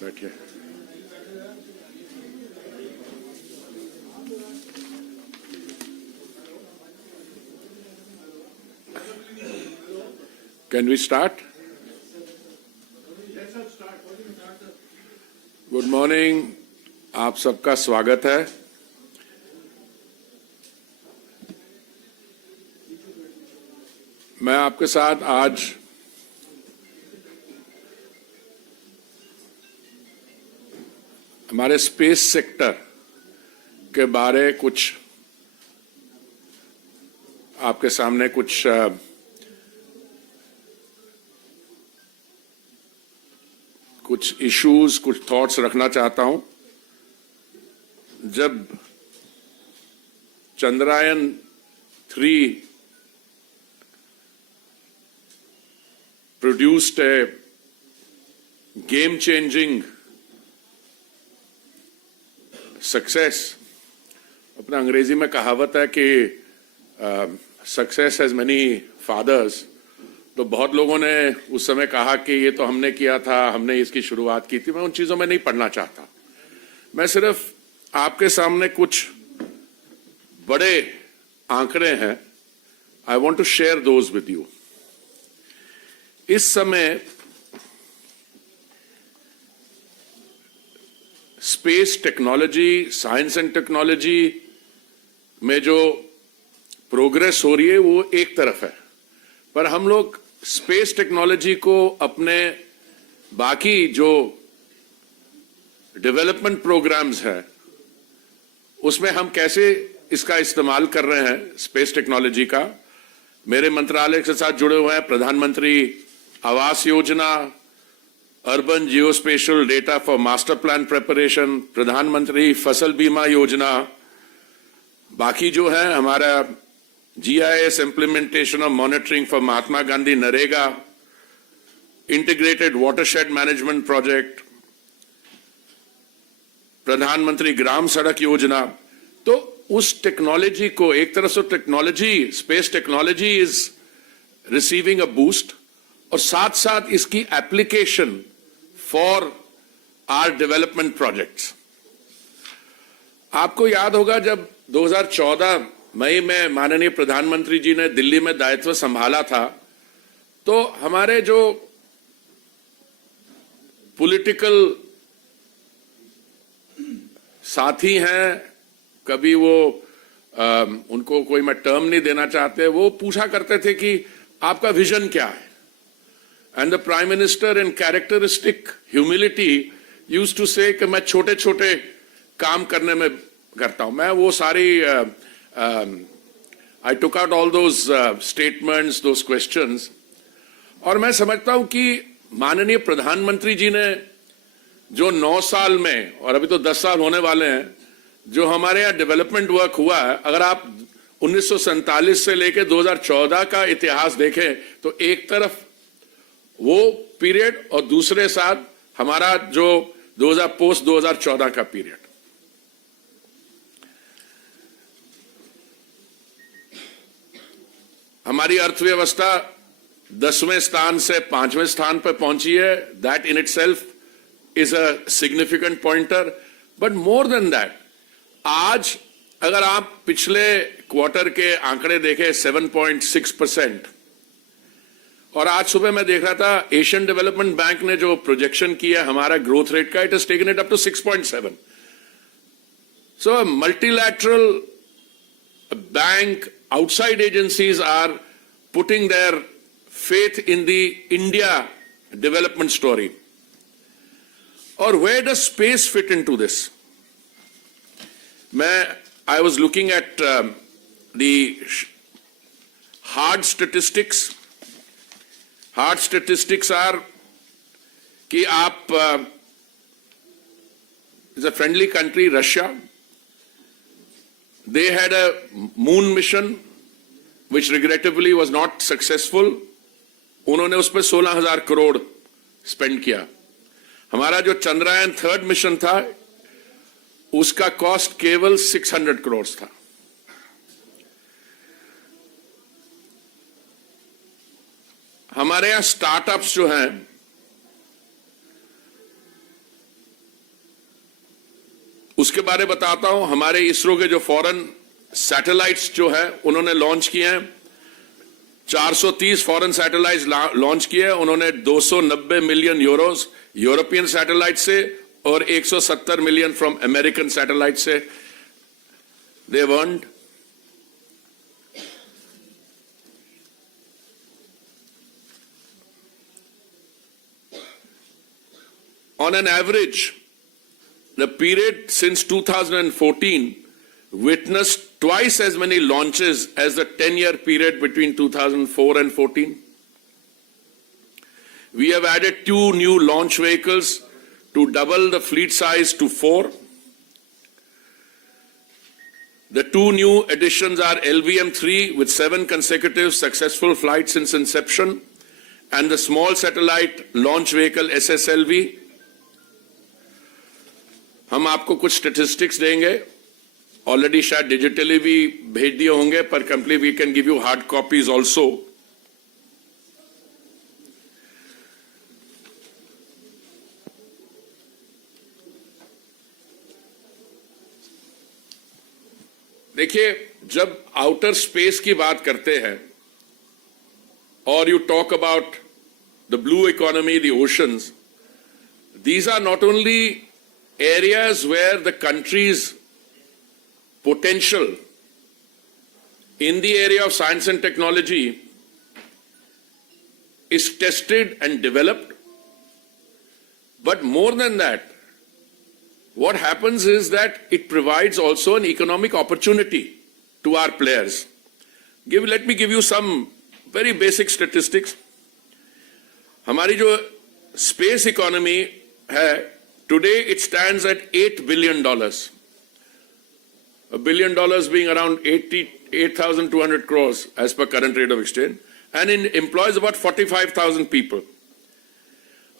बैठिए। Can we start? Good morning, आप सबका स्वागत है। मैं आपके साथ आज हमारे स्पेस सेक्टर के बारे आपके सामने कुछ इश्यूज, कुछ थॉट्स रखना चाहता हूं। जब Chandrayaan 3 produced a game changing success, अपना अंग्रेजी में कहावत है कि सक्सेस हैज मेनी फादर्स। तो बहुत लोगों ने उस समय कहा कि ये तो हमने किया था, हमने इसकी शुरुआत की थी। मैं उन चीजों में नहीं पढ़ना चाहता। मैं सिर्फ आपके सामने कुछ बड़े आंकड़े हैं, I want to share those with you. इस समय space technology, science and technology में जो प्रोग्रेस हो रही है वो एक तरफ है, पर हम लोग स्पेस टेक्नोलॉजी को अपने बाकी जो डेवलपमेंट प्रोग्राम्स हैं उसमें हम कैसे इसका इस्तेमाल कर रहे हैं। स्पेस टेक्नोलॉजी का मेरे मंत्रालय के साथ जुड़े हुए हैं प्रधानमंत्री Awas Yojana, urban geospatial data for master plan preparation, प्रधानमंत्री फसल बीमा योजना, बाकी जो है हमारा GIS implementation of monitoring for Mahatma Gandhi NREGA, integrated watershed management project, प्रधानमंत्री ग्राम सड़क योजना। तो उस टेक्नोलॉजी को एक तरह से technology, space technology is receiving a boost, और साथ साथ इसकी application for our development projects. आपको याद होगा जब 2014 मई में माननीय प्रधानमंत्री जी ने दिल्ली में दायित्व संभाला था, तो हमारे जो पॉलिटिकल साथी हैं, कभी वो उनको कोई मैं टर्म नहीं देना चाहते, वो पूछा करते थे कि आपका विजन क्या है। And the prime minister in characteristic humility used to say कि मैं छोटे छोटे काम करने में करता हूं। मैं वो सारी I took out all those statements, those questions, और मैं समझता हूं कि माननीय प्रधानमंत्री जी ने जो 9 साल में, और अभी तो 10 साल होने वाले हैं, जो हमारे यहाँ डेवलपमेंट वर्क हुआ है, अगर आप 1947 से लेकर 2014 का इतिहास देखें तो एक तरफ वो पीरियड और दूसरे साथ हमारा जो पोस्ट 2014 का पीरियड। हमारी अर्थव्यवस्था 10वें स्थान से 5वें स्थान पर पहुंची है। That in itself is a significant pointer, but more than that, आज अगर आप पिछले क्वार्टर के आंकड़े देखें 7.6%, और आज सुबह मैं देख रहा था एशियन डेवलपमेंट बैंक ने जो प्रोजेक्शन किया हमारा ग्रोथ रेट का, it is taken it up to 6.7। So multilateral bank, outside agencies are putting their faith in the India development story. Or where does space fit into this? I was looking at the hard statistics. Hard statistics are कि आप is a friendly country, Russia. They had a moon mission which regrettably was not successful. उन्होंने उस पर 16,000 crore spend किया। हमारा जो Chandrayaan 3 mission था उसका कॉस्ट केवल 600 करोड़ था। हमारे यहां स्टार्टअप्स जो हैं उसके बारे में बताता हूं। हमारे इसरो के जो फॉरेन सैटेलाइट्स जो है उन्होंने लॉन्च किए हैं, 430 फॉरेन सैटेलाइट्स लॉन्च किए हैं उन्होंने। 290 मिलियन यूरोस यूरोपियन सैटेलाइट से और 170 मिलियन फ्रॉम अमेरिकन सैटेलाइट से दे earned. On an average, the period since 2014 witnessed twice as many launches as the 10-year period between 2004 and 14. We have added 2 new launch vehicles to double the fleet size to 4. The 2 new additions are LVM-3 with 7 consecutive successful flights since inception and the small satellite launch vehicle SSLV. हम आपको कुछ statistics देंगे, already शायद digitally भी भेज दिए होंगे, पर complete we can give you hard copies also. देखिए, जब आउटर स्पेस की बात करते हैं और you talk about the blue economy, the oceans, these are not only areas where the country's potential in the area of science and technology is tested and developed. But more than that, what happens is that it provides also an economic opportunity to our players. Let me give you some very basic statistics. हमारी जो space economy है, today it stands at $8 billion. $1 billion being around 8,200 crores as per current rate of exchange, and it employs about 45,000 people.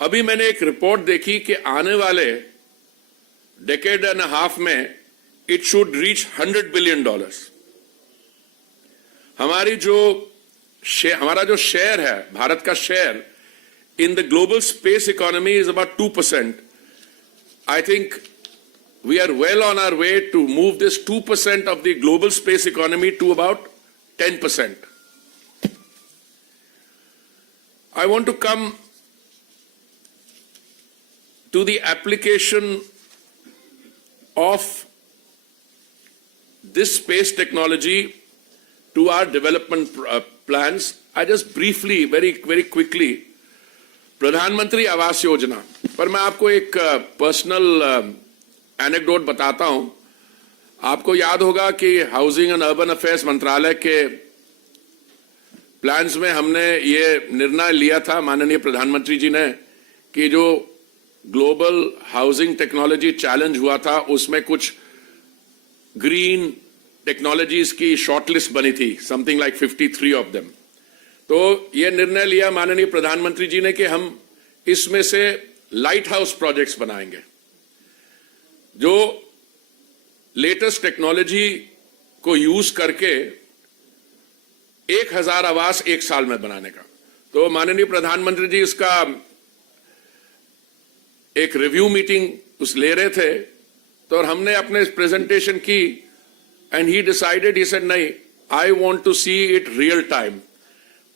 अभी मैंने एक report देखी कि आने वाले decade and a half में it should reach $100 billion. हमारा जो शेयर है, भारत का share in the global space economy is about 2%. I think we are well on our way to move this 2% of the global space economy to about 10%. I want to come to the application of this space technology to our development plans. I just briefly, very quickly, प्रधानमंत्री आवास योजना पर मैं आपको एक personal anecdote बताता हूं। आपको याद होगा कि हाउसिंग एंड अर्बन अफेयर्स मंत्रालय के प्लान्स में हमने ये निर्णय लिया था, माननीय प्रधानमंत्री जी ने, कि जो ग्लोबल हाउसिंग टेक्नोलॉजी चैलेंज हुआ था उसमें कुछ ग्रीन टेक्नोलॉजीज की शॉर्टलिस्ट बनी थी, समथिंग लाइक 53 ऑफ देम। तो ये निर्णय लिया माननीय प्रधानमंत्री जी ने कि हम इसमें से लाइट हाउस प्रोजेक्ट्स बनाएंगे, जो लेटेस्ट टेक्नोलॉजी को यूज करके 1000 आवास 1 साल में बनाने का। तो माननीय प्रधानमंत्री जी इसका एक रिव्यू मीटिंग ले रहे थे, तो हमने अपने प्रेजेंटेशन की end he decided, he said नहीं, I want to see it real time.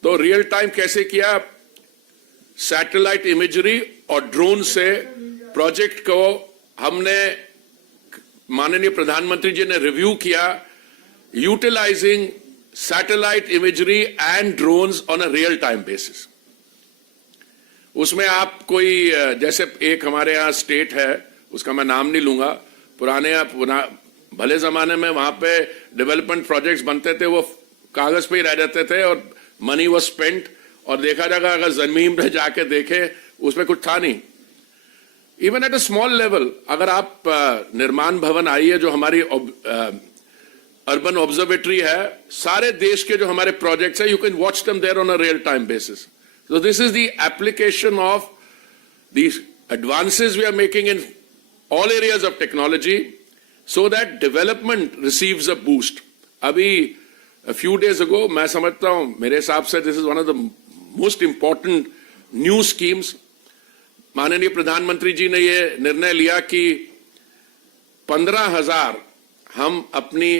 तो रियल टाइम कैसे किया? सैटेलाइट इमेजरी और ड्रोन से प्रोजेक्ट को हमने, माननीय प्रधानमंत्री जी ने रिव्यू किया, utilising satellite imagery and drones on a real time basis. उसमें आप कोई, जैसे एक हमारे यहाँ स्टेट है, उसका मैं नाम नहीं लूंगा, भले जमाने में वहां पे डेवलपमेंट प्रोजेक्ट्स बनते थे, वो कागज पे ही रह जाते थे और मनी वाज स्पेंट, और देखा जाएगा अगर जमीन पे जाके देखे उसमें कुछ था नहीं। Even at a small level, अगर आप निर्माण भवन आइए, जो हमारी अर्बन ऑब्जर्वेटरी है, सारे देश के जो हमारे प्रोजेक्ट्स है, you can watch them there on a real time basis. So this is the application of these advances we are making in all areas of technology so that development receives a boost. Abhi a few days ago, मैं समझता हूँ, मेरे हिसाब से this is one of the most important new schemes. माननीय प्रधानमंत्री जी ने ये निर्णय लिया कि 15,000 हम अपनी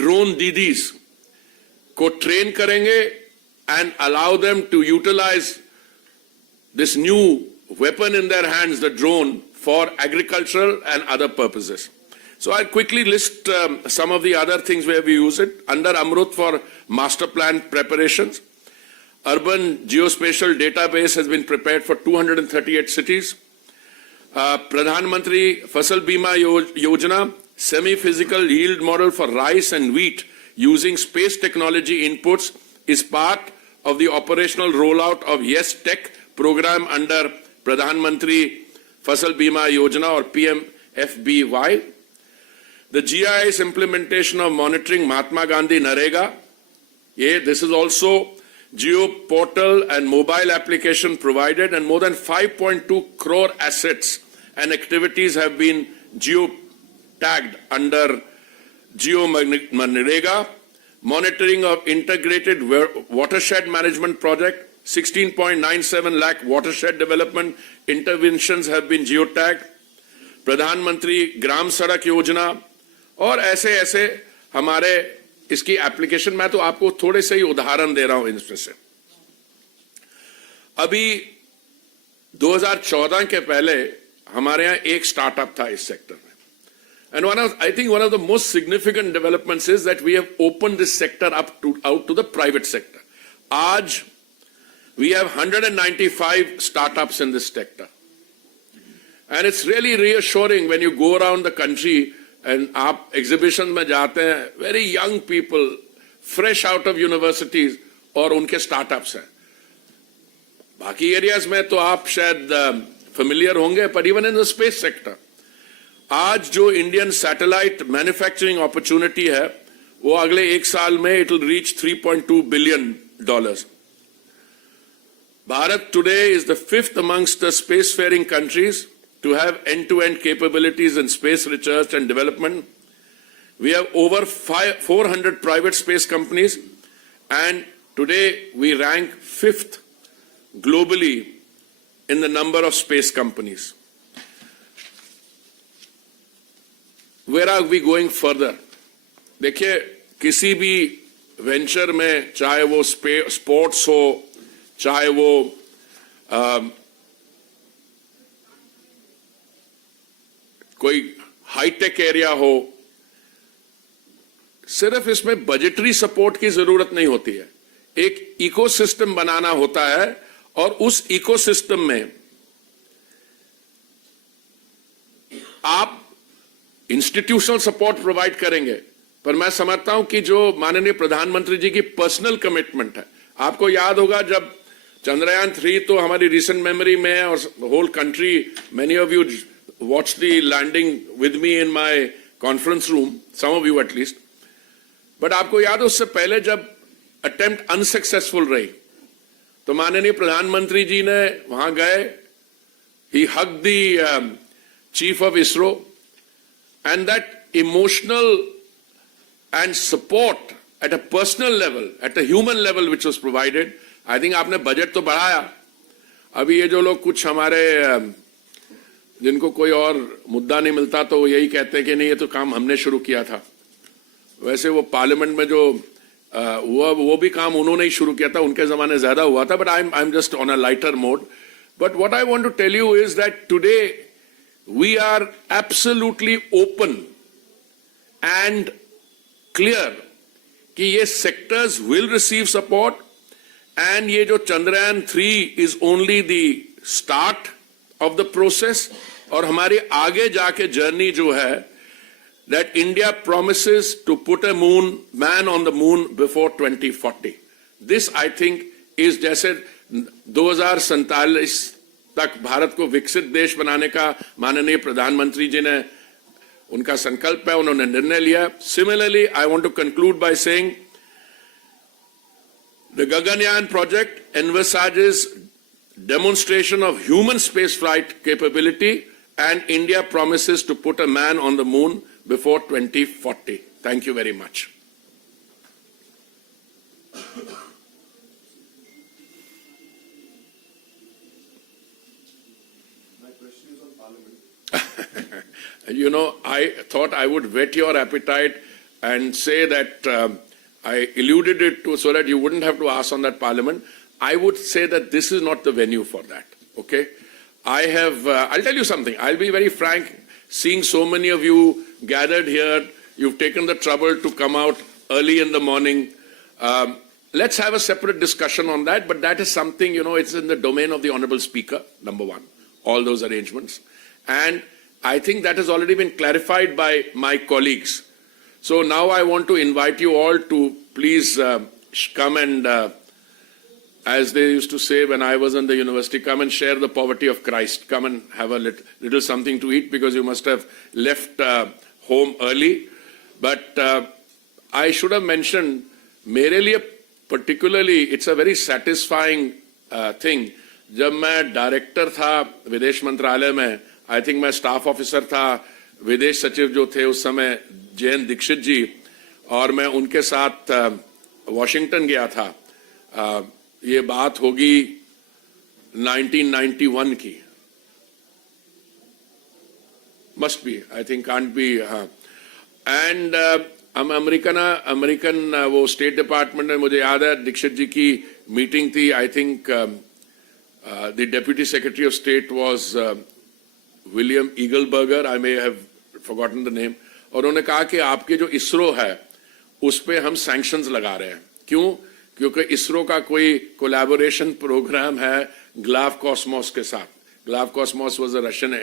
ड्रोन दीदीज को ट्रेन करेंगे and allow them to utilize this new weapon in their hands, the drone, for agricultural and other purposes. So I'll quickly list some of the other things where we use it. Under Amrut for master plan preparations, urban geospatial database has been prepared for 238 cities. Pradhan Mantri Fasal Bima Yojana, semi-physical yield model for rice and wheat using space technology inputs is part of the operational rollout of Yes Tech program under Pradhan Mantri Fasal Bima Yojana or PMFBY. The GIS implementation of monitoring Mahatma Gandhi Narega. This is also Geo portal and mobile application provided, and more than 5.2 crore assets and activities have been geo-tagged under Geo Manrega. Monitoring of integrated watershed management project, 16.97 lakh watershed development interventions have been geotagged. Pradhan Mantri Gram Sadak Yojana और ऐसे ऐसे हमारे इसकी application, मैं तो आपको थोड़े से ही उदाहरण दे रहा हूं इसमें से। अभी 2014 के पहले हमारे यहाँ एक स्टार्टअप था इस सेक्टर में, and I think one of the most significant developments is that we have opened this sector out to the private sector. आज we have 195 startups in this sector, and it's really reassuring when you go around the country and आप exhibition में जाते हैं, very young people, fresh out of universities, और उनके startups हैं। बाकी areas में तो आप शायद familiar होंगे, but even in the space sector, आज जो इंडियन सैटेलाइट मैन्युफैक्चरिंग अपॉर्चुनिटी है वो अगले एक साल में it will reach $3.2 billion. Bharat today is the fifth amongst the spacefaring countries to have end-to-end capabilities in space research and development. We have over 400 private space companies, and today we rank 5th globally in the number of space companies. Where are we going further? देखिए, किसी भी venture में, चाहे वो sports हो, चाहे वो कोई हाईटेक एरिया हो, सिर्फ इसमें बजटरी सपोर्ट की जरूरत नहीं होती है, एक इकोसिस्टम बनाना होता है, और उस इकोसिस्टम में आप इंस्टीट्यूशनल सपोर्ट प्रोवाइड करेंगे, पर मैं समझता हूं कि जो माननीय प्रधानमंत्री जी की पर्सनल कमिटमेंट है, आपको याद होगा जब चंद्रयान 3 तो हमारी रिसेंट मेमोरी में है, और whole country, many of you watched the landing with me in my conference room, some of you at least. But आपको याद है उससे पहले जब attempt unsuccessful रही, तो माननीय प्रधानमंत्री जी ने वहां गए, he hugged the chief of ISRO, and that emotional and support at a personal level, at a human level which was provided. I think आपने बजट तो बढ़ाया, अभी ये जो लोग कुछ हमारे जिनको कोई और मुद्दा नहीं मिलता तो वो यही कहते हैं कि नहीं ये तो काम हमने शुरू किया था, वैसे वो पार्लियामेंट में जो हुआ वो भी काम उन्होंने ही शुरू किया था, उनके जमाने ज्यादा हुआ था, but I am just on a lighter mode. But what I want to tell you is that today we are absolutely open and clear कि ये sectors will receive support, and ये जो Chandrayaan 3 is only the start of the process, और हमारी आगे जाके journey जो है, that India promises to put a man on the moon before 2040. This I think is जैसे 2047 तक भारत को विकसित देश बनाने का माननीय प्रधानमंत्री जी ने उनका संकल्प है, उन्होंने निर्णय लिया. Similarly, I want to conclude by saying the Gaganyaan project envisages demonstration of human spaceflight capability, and India promises to put a man on the moon before 2040. Thank you very much. My question is on Parliament. You know, I thought I would whet your appetite and say that I alluded it to so that you wouldn't have to ask on that Parliament. I would say that this is not the venue for that, okay? I'll tell you something. I'll be very frank. Seeing so many of you gathered here, you've taken the trouble to come out early in the morning. Let's have a separate discussion on that, but that is something, you know, it's in the domain of the Honorable Speaker, number one, all those arrangements. And I think that has already been clarified by my colleagues. So now I want to invite you all to please come and, as they used to say when I was in the university, come and share the poverty of Christ. Come and have a little something to eat because you must have left home early. But I should have mentioned, मेरे लिए particularly, it's a very satisfying thing. जब मैं director था विदेश मंत्रालय में, I think मैं staff officer था, विदेश सचिव जो थे उस समय जयंत दीक्षित जी, और मैं उनके साथ वॉशिंगटन गया था. ये बात होगी 1991 की. Must be, I think, can't be. And American वो स्टेट डिपार्टमेंट में मुझे याद है दीक्षित जी की मीटिंग थी. I think the deputy secretary of state was William Eagleburger, I may have forgotten the name, और उन्होंने कहा कि आपके जो इसरो है उस पे हम सैंक्शंस लगा रहे हैं. क्यों? क्योंकि इसरो का कोई कोलैबोरेशन प्रोग्राम है ग्लाव कॉस्मोस के साथ. Glove Cosmos was a Russian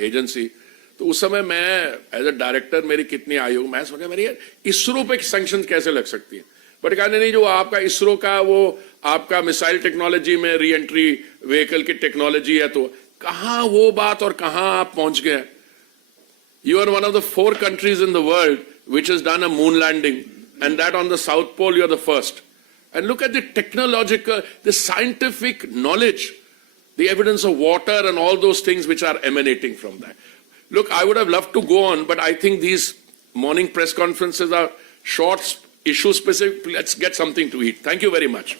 agency. तो उस समय मैं एज अ डायरेक्टर, मेरी कितनी आयु, मैं सोचा मेरी इसरो पे सैंक्शन कैसे लग सकती है. बट कहने नहीं, जो आपका इसरो का वो आपका मिसाइल टेक्नोलॉजी में री एंट्री व्हीकल की टेक्नोलॉजी है, तो कहाँ वो बात और कहाँ आप पहुंच गए. You are one of the 4 countries in the world which has done a moon landing, and that on the South Pole you are the first. And look at the technological, the scientific knowledge, the evidence of water and all those things which are emanating from that. Look, I would have loved to go on, but I think these morning press conferences are short, issue specific. Let's get something to eat. Thank you very much.